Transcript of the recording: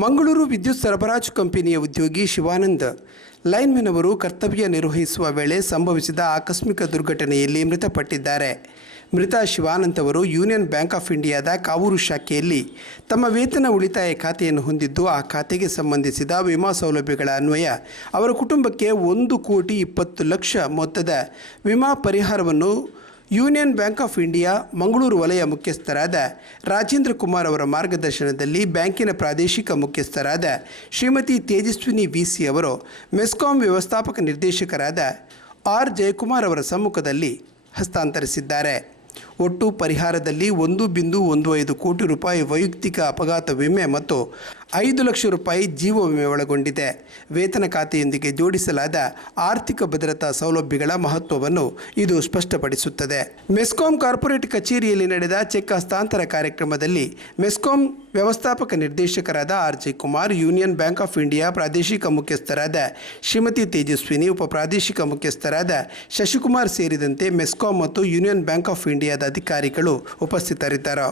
ಮಂಗಳೂರು ವಿದ್ಯುತ್ ಸರಬರಾಜು ಕಂಪನಿಯ ಉದ್ಯೋಗಿ ಶಿವಾನಂದ್ ಲೈನ್ಮನ್ ಅವರು ಕರ್ತವ್ಯ ನಿರ್ವಹಿಸುವ ವೇಳೆ ಸಂಭವಿಸಿದ ಆಕಸ್ಮಿಕ ದುರ್ಘಟನೆಯಲ್ಲಿ ಮೃತಪಟ್ಟಿದ್ದಾರೆ. ಮೃತ ಶಿವಾನಂದ್ ಅವರು ಯೂನಿಯನ್ ಬ್ಯಾಂಕ್ ಆಫ್ ಇಂಡಿಯಾದ ಕಾವೂರು ಶಾಖೆಯಲ್ಲಿ ತಮ್ಮ ವೇತನ ಉಳಿತಾಯ ಖಾತೆಯನ್ನು ಹೊಂದಿದ್ದು, ಆ ಖಾತೆಗೆ ಸಂಬಂಧಿಸಿದ ವಿಮಾ ಸೌಲಭ್ಯಗಳ ಅನ್ವಯ ಅವರ ಕುಟುಂಬಕ್ಕೆ 1,20,00,000 ಮೊತ್ತದ ವಿಮಾ ಪರಿಹಾರವನ್ನು union Bank of India Mangaluru ವಲಯ ಮುಖ್ಯಸ್ಥರಾದ ರಾಜೇಂದ್ರ ಕುಮಾರ್ ಅವರ ಮಾರ್ಗದರ್ಶನದಲ್ಲಿ ಬ್ಯಾಂಕಿನ ಪ್ರಾದೇಶಿಕ ಮುಖ್ಯಸ್ಥರಾದ ಶ್ರೀಮತಿ ತೇಜಸ್ವಿನಿ ವಿಸಿ ಅವರು ಮೆಸ್ಕಾಂ ವ್ಯವಸ್ಥಾಪಕ ನಿರ್ದೇಶಕರಾದ ಆರ್ ಜಯಕುಮಾರ್ ಅವರ ಸಮ್ಮುಖದಲ್ಲಿ ಹಸ್ತಾಂತರಿಸಿದ್ದಾರೆ. ಒಟ್ಟು ಪರಿಹಾರದಲ್ಲಿ 1.15 ಕೋಟಿ ರೂಪಾಯಿ ವೈಯಕ್ತಿಕ ಅಪಘಾತ ವಿಮೆ ಮತ್ತು 5 ಲಕ್ಷ ರೂಪಾಯಿ ಜೀವ ವಿಮೆ ಒಳಗೊಂಡಿದೆ. ವೇತನ ಖಾತೆಯೊಂದಿಗೆ ಜೋಡಿಸಲಾದ ಆರ್ಥಿಕ ಭದ್ರತಾ ಸೌಲಭ್ಯಗಳ ಮಹತ್ವವನ್ನು ಇದು ಸ್ಪಷ್ಟಪಡಿಸುತ್ತದೆ. ಮೆಸ್ಕಾಂ ಕಾರ್ಪೊರೇಟ್ ಕಚೇರಿಯಲ್ಲಿ ನಡೆದ ಚೆಕ್ ಹಸ್ತಾಂತರ ಕಾರ್ಯಕ್ರಮದಲ್ಲಿ ಮೆಸ್ಕಾಂ ವ್ಯವಸ್ಥಾಪಕ ನಿರ್ದೇಶಕರಾದ R Jayakumar, Union Bank of India ಪ್ರಾದೇಶಿಕ ಮುಖ್ಯಸ್ಥರಾದ ಶ್ರೀಮತಿ ತೇಜಸ್ವಿನಿ, ಉಪ ಪ್ರಾದೇಶಿಕ ಮುಖ್ಯಸ್ಥರಾದ ಶಶಿಕುಮಾರ್ ಸೇರಿದಂತೆ ಮೆಸ್ಕಾಂ ಮತ್ತು ಯೂನಿಯನ್ ಬ್ಯಾಂಕ್ ಆಫ್ ಇಂಡಿಯಾದ ಅಧಿಕಾರಿಗಳು ಉಪಸ್ಥಿತರಿದ್ದರು.